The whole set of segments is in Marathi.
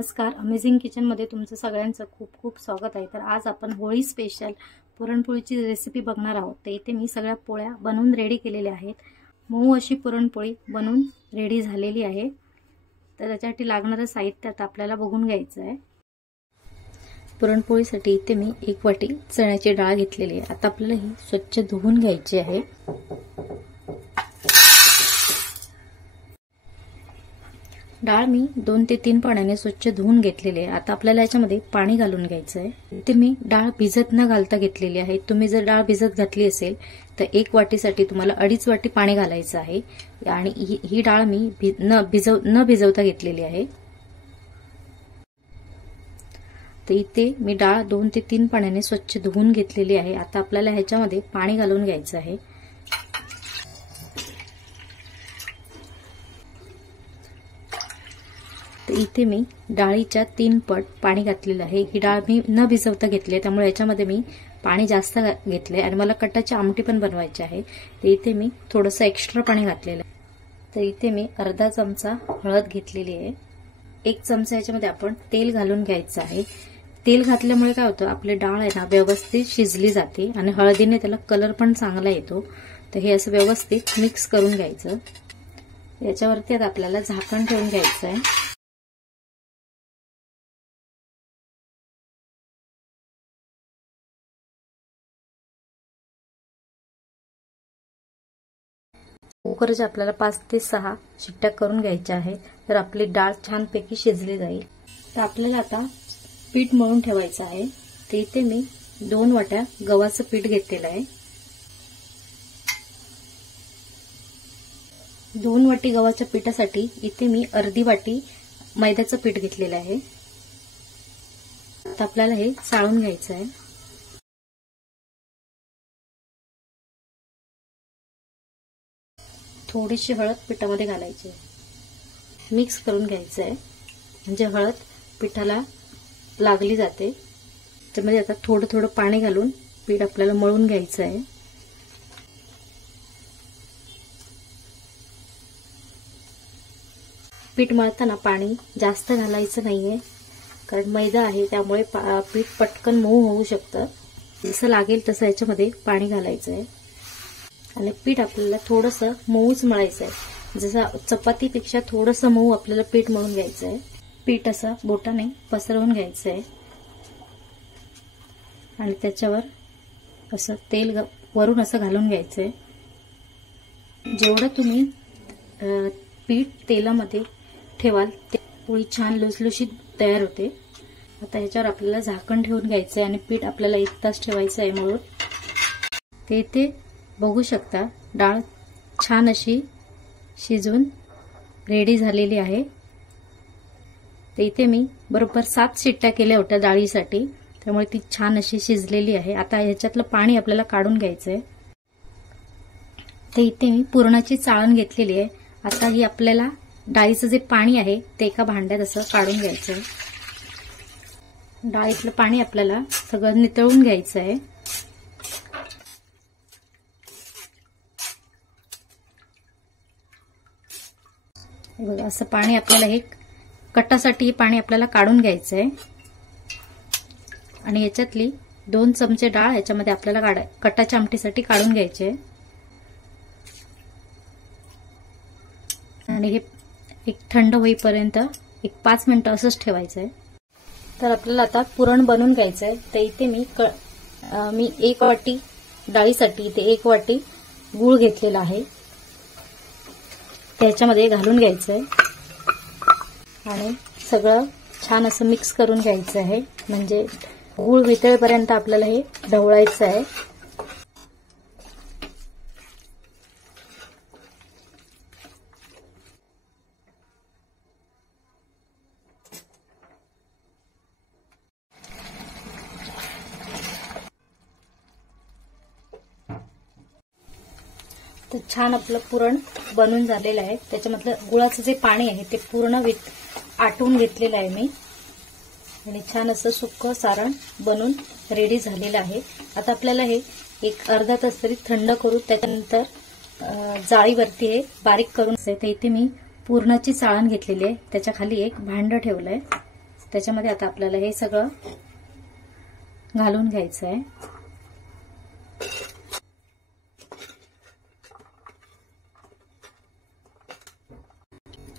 नमस्कार, अमेझिंग किचनमध्ये तुमचं सगळ्यांचं खूप खूप स्वागत आहे। तर आज आपण होळी स्पेशल पुरणपोळीची रेसिपी बघणार आहोत। तर इथे मी सगळ्या पोळ्या बनवून रेडी केलेल्या आहेत। मऊ अशी पुरणपोळी बनवून रेडी झालेली आहे। तर त्यासाठी लागणारं साहित्य आता आपल्याला बघून घ्यायचं आहे। पुरणपोळीसाठी इथे मी 1 वाटी चण्याची डाळ घेतलेली आहे। आता आपल्याला ही स्वच्छ धुवून घ्यायची आहे। डाळ मी 2 ते 3 पाण्याने स्वच्छ धुवून घेतलेली आहे। आता आपल्याला याच्यामध्ये पाणी घालून घ्यायचं आहे। इथे मी डाळ भिजत न घालता घेतलेली आहे। तुम्ही जर डाळ भिजत घातली असेल तर 1 वाटीसाठी तुम्हाला 2.5 वाटी पाणी घालायचं आहे। आणि ही डाळ मी न भिजवता घेतलेली आहे। तर इथे मी डाळ 2 ते 3 पाण्याने स्वच्छ धुवून घेतलेली आहे। आता आपल्याला ह्याच्यामध्ये पाणी घालून घ्यायचं आहे। इथे मी डाळीच्या 3 पट पाणी घातलेलं आहे। ही डाळ मी न भिजवता घेतली आहे, त्यामुळे याच्यामध्ये मी पाणी जास्त घेतले आणि मला कटाची आमटी पण बनवायची आहे। तर इथे मी थोडंसं एक्स्ट्रा पाणी घातलेलं आहे। तर इथे मी अर्धा चमचा हळद घेतलेली आहे। 1 चमचा याच्यामध्ये आपण तेल घालून घ्यायचं आहे। तेल घातल्यामुळे काय होतं, आपली डाळ आहे ना व्यवस्थित शिजली जाते आणि हळदीने त्याला कलर पण चांगला येतो। तर हे असं व्यवस्थित मिक्स करून घ्यायचं। याच्यावरती आता आपल्याला झाकण ठेवून घ्यायचं आहे। कुकरच्या आपल्याला 5 ते 6 शिट्ट्या करून घ्यायच्या आहे। तर आपली डाळ छानपैकी शिजली जाईल। तर आपल्याला आता पीठ मळून ठेवायचं आहे। तर इथे मी 2 वाट्या गव्हाचं पीठ घेतलेलं आहे। 2 वाटी गव्हाच्या पिठासाठी इथे मी अर्धी वाटी मैद्याचं पीठ घेतलेलं आहे। आता आपल्याला हे चाळून घ्यायचं आहे। थोडीशी हळद पिठामध्ये घालायची आहे। मिक्स करून घ्यायचं आहे, म्हणजे हळद पिठाला लागली जाते। त्यामध्ये आता थोडं थोडं पाणी घालून पीठ आपल्याला मळून घ्यायचं आहे। पीठ मळताना पाणी जास्त घालायचं नाहीये, कारण मैदा आहे त्यामुळे पीठ पटकन मऊ होऊ शकतं। जसं लागेल तसं याच्यामध्ये पाणी घालायचं आहे आणि पीठ आपल्याला थोडंसं मऊच मळायचं आहे। जसं चपातीपेक्षा थोडंसं मऊ आपल्याला पीठ मळून घ्यायचं आहे। पीठ असं बोटाने पसरवून घ्यायचं आहे आणि त्याच्यावर असं तेल वरून असं घालून घ्यायचं आहे। जेवढं तुम्ही पीठ तेलामध्ये ठेवाल ते पोळी छान लुसलुशीत तयार होते। आता ह्याच्यावर आपल्याला झाकण ठेवून घ्यायचं आहे आणि पीठ आपल्याला 1 तास ठेवायचं आहे म्हणून। ते इथे बघू शकता डाळ छान अशी शिजून रेडी झालेली आहे। तर इथे मी बरोबर 7 शिट्ट्या केल्या होत्या डाळीसाठी, त्यामुळे ती छान अशी शिजलेली आहे। आता ह्याच्यातलं पाणी आपल्याला काढून घ्यायचं आहे। तर इथे मी पुरणाची चाळण घेतलेली आहे। आता ही आपल्याला डाळीचं जे पाणी आहे ते एका भांड्यात असं काढून घ्यायचं आहे। डाळीतलं पाणी आपल्याला सगळं नितळून घ्यायचं आहे। बघा असं पाणी आपल्याला हे कटासाठी हे पाणी आपल्याला काढून घ्यायचं आहे आणि याच्यातली 2 चमचे डाळ याच्यामध्ये आपल्याला कटाच्या आमटीसाठी काढून घ्यायचे आहे आणि हे एक थंड होईपर्यंत 5 मिनिटं असंच ठेवायचं आहे। तर आपल्याला आता पुरण बनवून घ्यायचं आहे। तर इथे मी 1 वाटी डाळीसाठी इथे 1 वाटी गूळ घेतलेला आहे, त्याच्यामध्ये घालून घ्यायचं आहे आणि सगळं छान असं मिक्स करून घ्यायचं आहे, म्हणजे गूळ वितळेपर्यंत आपल्याला हे ढवळायचं आहे। तर छान आपलं पुरण बनून झालेलं आहे। त्याच्यामधलं गुळाचं जे पाणी आहे ते पूर्ण आटवून घेतलेलं आहे मी आणि छान असं सुक्कं सारण बनून रेडी झालेलं आहे। आता आपल्याला हे एक अर्धा तास तरी थंड करू, त्याच्यानंतर जाळीवरती हे बारीक करून. तर इथे मी पुरणाची चाळण घेतलेली आहे, त्याच्या खाली एक भांडं ठेवलंय त्याच्यामध्ये आता आपल्याला हे सगळं घालून घ्यायचं आहे.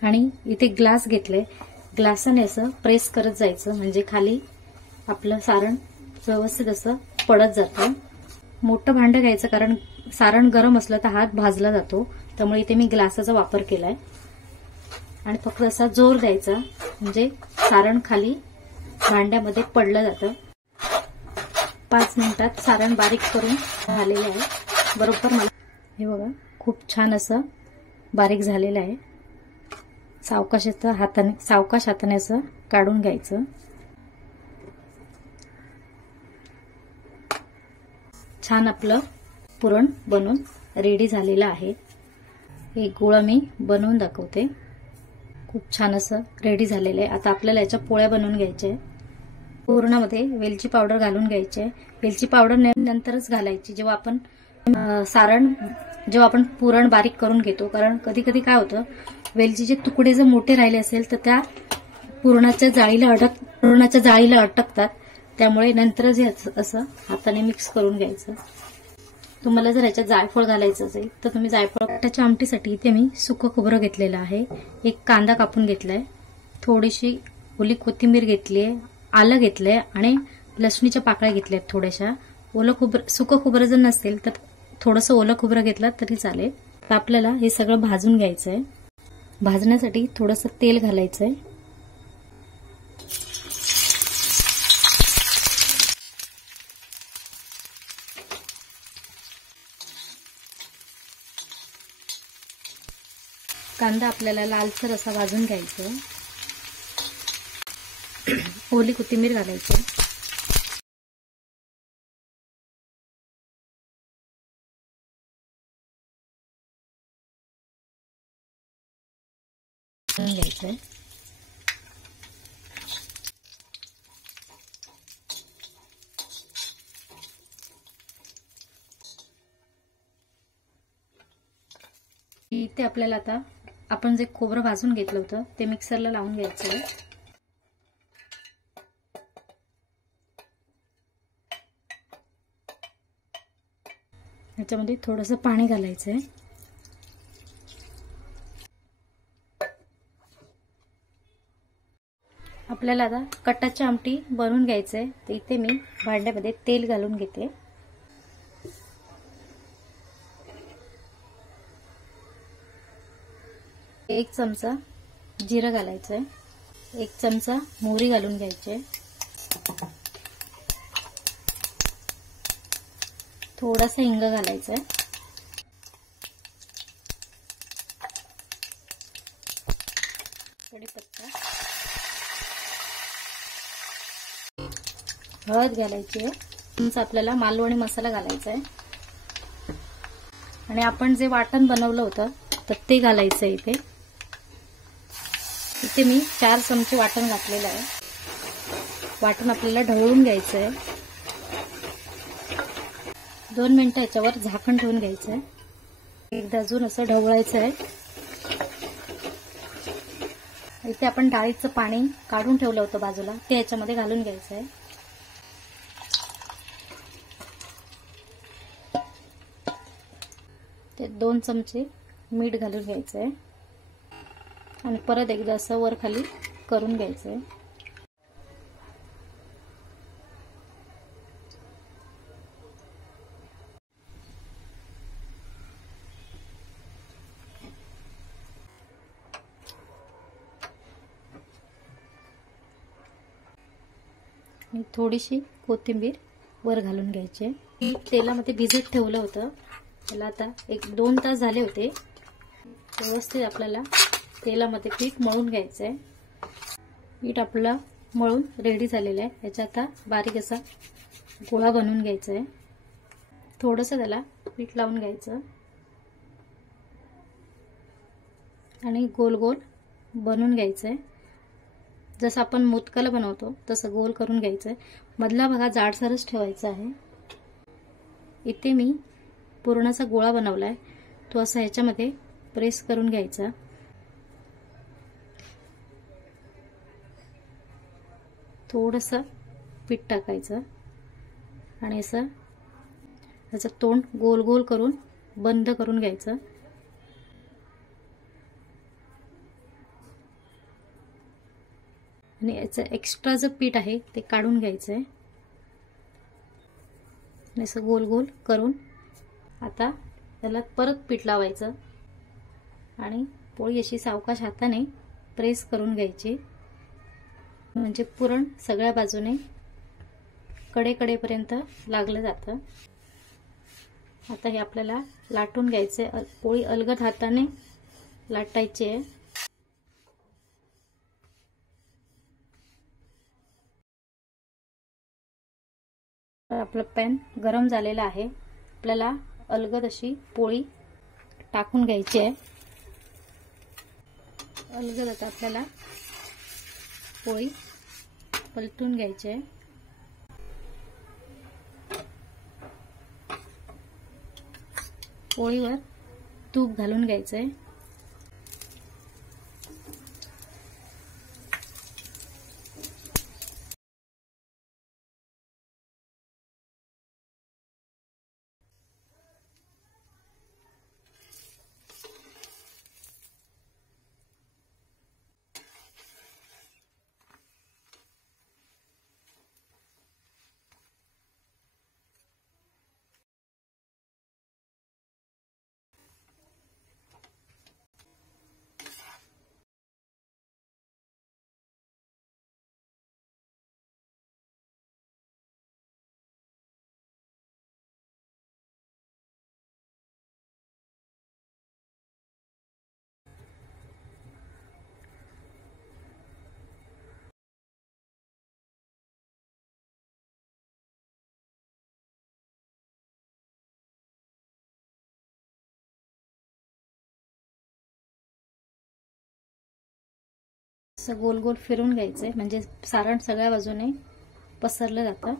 आणि इथे ग्लास घेतले, ग्लासाने असं प्रेस करत जायचं म्हणजे खाली आपलं सारण व्यवस्थित असं पडत जातं. मोठं भांडं घ्यायचं कारण सारण गरम असलं तर हात भाजला जातो, त्यामुळे इथे मी ग्लासाचा वापर केलाय. आणि फक्त असा जोर द्यायचा म्हणजे सारण खाली भांड्यामध्ये पडलं जातं. 5 मिनिटात सारण बारीक करून झालेलं आहे. बरोबर मला हे बघा खूप छान असं बारीक झालेलं आहे. सावकाश हाताने असं काढून घ्यायचं. छान आपलं पुरण बनवून रेडी झालेलं आहे. हे गोळा मी बनवून दाखवते. खूप छान असं रेडी झालेलं आहे. आता आपल्याला याच्या पोळ्या बनवून घ्यायच्या आहे. पुरणामध्ये वेलची पावडर घालून घ्यायची आहे. वेलची पावडर नंतरच घालायची जेव्हा आपण पुरण बारीक करून घेतो. कारण कधी कधी काय होतं, वेलचीचे तुकडे जर मोठे राहिले असेल तर त्या पुरणाच्या जाळीला अटकतात. त्यामुळे नंतरच असं हाताने मिक्स करून घ्यायचं. तुम्हाला जर याच्यात जायफळ घालायचं असेल तर तुम्ही जायफळ. बटाट्याच्या आमटीसाठी इथे मी सुकं खोबरं घेतलेलं आहे. एक कांदा कापून घेतलाय, थोडीशी ओली कोथिंबीर घेतलीये, आलं घेतलंय आणि लसणीच्या पाकळ्या घेतल्यात थोड्याशा. सुकं खोबरं जर नसेल तर थोडंसं ओलं खोबरं घेतलं तरी चालेल. तर आपल्याला हे सगळं भाजून घ्यायचंय. भाजण्यासाठी थोडंसं तेल घालायचंय. कांदा आपल्याला लालसर असा भाजून घ्यायचा. ओली कोथिंबीर घालायची. घ्यायचंय. इथे आपल्याला आता आपण जे खोबरं भाजून घेतलं होतं ते मिक्सरला लावून घ्यायचं आहे. याच्यामध्ये थोडंसं पाणी घालायचंय. आपल्याला आता कटाची आमटी बनवून घ्यायचंय. तर इथे मी भांड्यामध्ये तेल घालून घेते. एक चमचा जिरं घालायचंय. 1 चमचा मोहरी घालून घ्यायची. थोडासा हिंग घालायचा. कढीपत्ता, हळद घालायची आहे. आपल्याला मालवणी मसाला घालायचा आहे. आणि आपण जे वाटण बनवलं होतं तर ते घालायचं इथे. इथे मी 4 चमचे वाटण घातलेलं आहे. वाटण आपल्याला ढवळून घ्यायचं आहे. 2 मिनिटं याच्यावर झाकण ठेवून घ्यायचं आहे. एकदा अजून असं ढवळायचं आहे. इथे आपण डाळीचं पाणी काढून ठेवलं होतं बाजूला, ते याच्यामध्ये घालून घ्यायचं आहे. ते 2 चमचे मीठ घालून घ्यायचं आहे. आणि परत एकदा असं वर खाली करून घ्यायचं आहे. आणि थोडीशी कोथिंबीर वर घालून घ्यायची. तेलामध्ये भिजत ठेवलं होतं, त्याला आता 1-2 तास झाले होते. व्यवस्थित आपल्याला तेलामध्ये पीठ मळून घ्यायचंय. पीठ आपलं मळून रेडी झालेलं आहे. याच्यात आता बारीक असा गोळा बनवून घ्यायचा आहे. थोडंसं त्याला पीठ लावून घ्यायचं आणि गोल गोल बनवून घ्यायचंय. जसं आपण मोदकाला बनवतो तसं गोल करून घ्यायचंय. मधला भाग जाडसरच ठेवायचा आहे. इथे मी पुरणाचा गोळा बनवलाय, तो असा ह्याच्यामध्ये प्रेस करून घ्यायचा. थोडंसं पीठ टाकायचं आणि असं याचं तोंड गोल गोल करून बंद करून घ्यायचं. आणि याचं एक्स्ट्रा जे पीठ आहे ते काढून घ्यायचं आहे. असं गोल गोल करून आता त्याला परत पीठ लावायचं आणि पोळी अशी सावकाश हाताने प्रेस करून घ्यायची, म्हणजे पुरण सगळ्या बाजूने कडेकडेपर्यंत लागलं जातं. आता हे आपल्याला लाटून घ्यायचे. पोळी अलगद हाताने लाटायची आहे. आपलं पॅन गरम झालेला आहे. आपल्याला अलगद अशी पोळी टाकून घ्यायची आहे. अलगद आता आपल्याला पोळी पलटून घ्यायची आहे. पोळीवर तूप घालून घ्यायचं आहे. असं गोल गोल फिरून घ्यायचंय, म्हणजे सारण सगळ्या बाजूने पसरलं जातं.